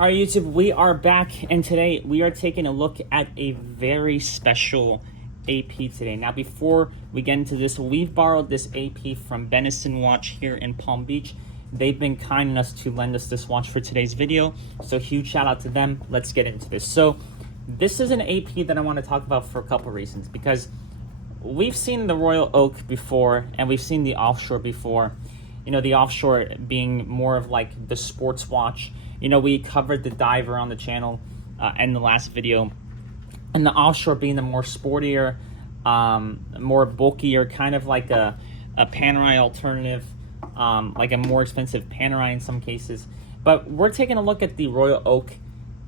All right, YouTube, we are back, and today we are taking a look at a very special AP today. Now, before we get into this, we've borrowed this AP from Benison Watch here in Palm Beach. They've been kind enough to lend us this watch for today's video, so huge shout out to them. Let's get into this. So, this is an AP that I want to talk about for a couple reasons, because we've seen the Royal Oak before, and we've seen the Offshore before. You know, the Offshore being more of like the sports watch. You know, we covered the Diver on the channel in the last video, and the Offshore being the more sportier, more bulkier, kind of like a Panerai alternative, like a more expensive Panerai in some cases. But we're taking a look at the Royal Oak,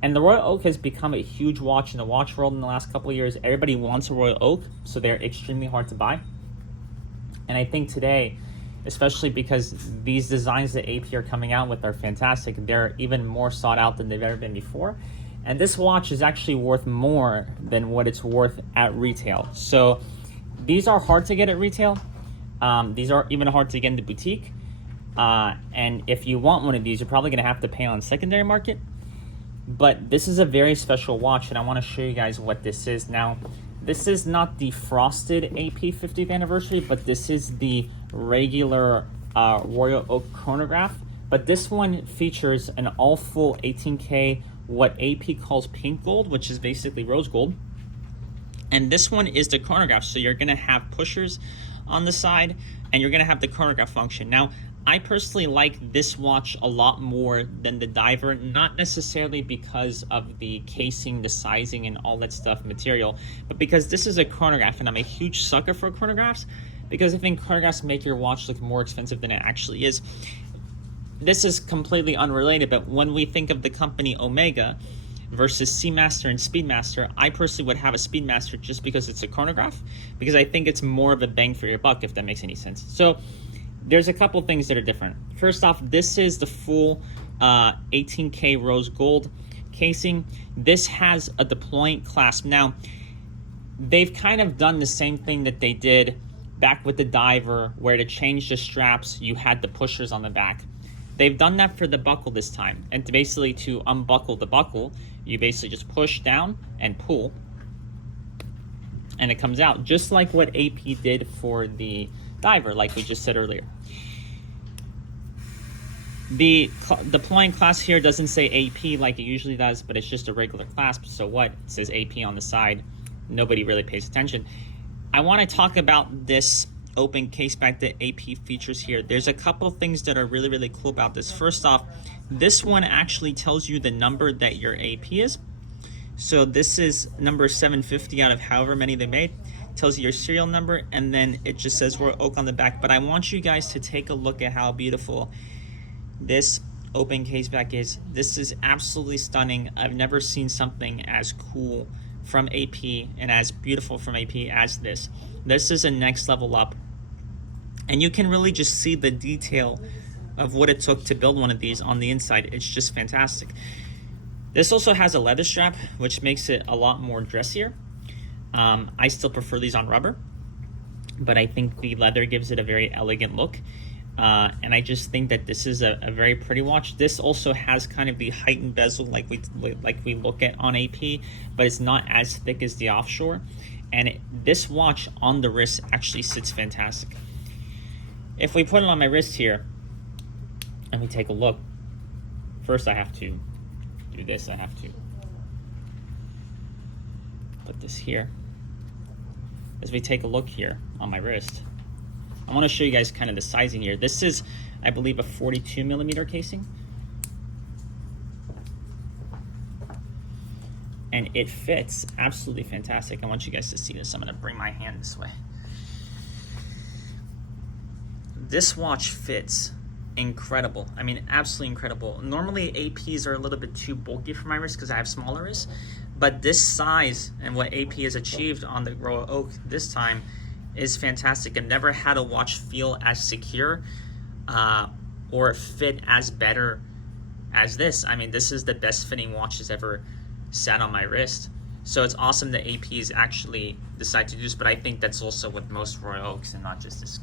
and the Royal Oak has become a huge watch in the watch world in the last couple of years. Everybody wants a Royal Oak, so they're extremely hard to buy. And I think today, especially because these designs that AP are coming out with are fantastic, they're even more sought out than they've ever been before. And this watch is actually worth more than what it's worth at retail. So these are hard to get at retail. These are even hard to get in the boutique. And if you want one of these, you're probably gonna have to pay on secondary market. But this is a very special watch, and I wanna show you guys what this is. Now, this is not the frosted AP 50th anniversary, but this is the regular Royal Oak chronograph. But this one features an all full 18K, what AP calls pink gold, which is basically rose gold. And this one is the chronograph. So you're gonna have pushers on the side, and you're gonna have the chronograph function. Now, I personally like this watch a lot more than the Diver, not necessarily because of the casing, the sizing, and all that stuff material, but because this is a chronograph, and I'm a huge sucker for chronographs, because I think chronographs make your watch look more expensive than it actually is. This is completely unrelated, but when we think of the company Omega versus Seamaster and Speedmaster, I personally would have a Speedmaster just because it's a chronograph, because I think it's more of a bang for your buck, if that makes any sense. So there's a couple things that are different. First off, this is the full 18K rose gold casing. This has a deploying clasp. Now, they've kind of done the same thing that they did back with the Diver, where to change the straps, you had the pushers on the back. They've done that for the buckle this time. And basically to unbuckle the buckle, you basically just push down and pull, and it comes out, just like what AP did for the Diver, like we just said earlier. The deploying clasp here doesn't say AP like it usually does, but it's just a regular clasp. So what? It says AP on the side. Nobody really pays attention. I want to talk about this open case back that AP features here. There's a couple things that are really, really cool about this. First off, this one actually tells you the number that your AP is. So this is number 750 out of however many they made. Tells you your serial number, and then it just says Royal Oak on the back. But I want you guys to take a look at how beautiful this open case back is. This is absolutely stunning. I've never seen something as cool from AP and as beautiful from AP as this. This is a next level up, and you can really just see the detail of what it took to build one of these on the inside. It's just fantastic. This also has a leather strap, which makes it a lot more dressier. I still prefer these on rubber, but I think the leather gives it a very elegant look. And I just think that this is a very pretty watch. This also has kind of the heightened bezel like we look at on AP, but it's not as thick as the Offshore. And this watch on the wrist actually sits fantastic. If we put it on my wrist here, and we take a look, first I have to do this. I have to put this here. As we take a look here on my wrist, I want to show you guys kind of the sizing here. This is, I believe, a 42 millimeter casing. And it fits absolutely fantastic. I want you guys to see this. I'm going to bring my hand this way. This watch fits incredible. I mean, absolutely incredible. Normally, APs are a little bit too bulky for my wrist because I have smaller wrists. But this size and what AP has achieved on the Royal Oak this time is fantastic. I've never had a watch feel as secure or fit as better as this. I mean, this is the best fitting watch that's ever sat on my wrist. So it's awesome that APs actually decide to do this, but I think that's also with most Royal Oaks and not just this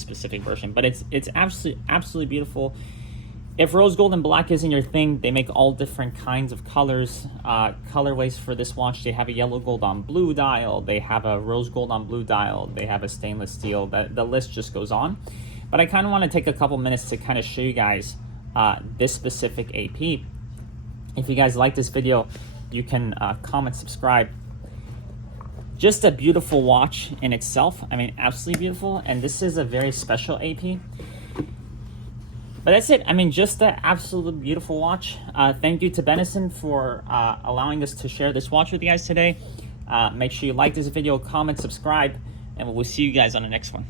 specific version. But it's absolutely beautiful. If rose gold and black isn't your thing, they make all different kinds of colors, colorways for this watch. They have a yellow gold on blue dial, they have a rose gold on blue dial, they have a stainless steel. The list just goes on. But I kind of want to take a couple minutes to kind of show you guys this specific AP. If you guys like this video, you can comment, subscribe. Just a beautiful watch in itself. I mean, absolutely beautiful. And this is a very special AP. But that's it. I mean, just an absolutely beautiful watch. Thank you to Benison for allowing us to share this watch with you guys today. Make sure you like this video, comment, subscribe, and we'll see you guys on the next one.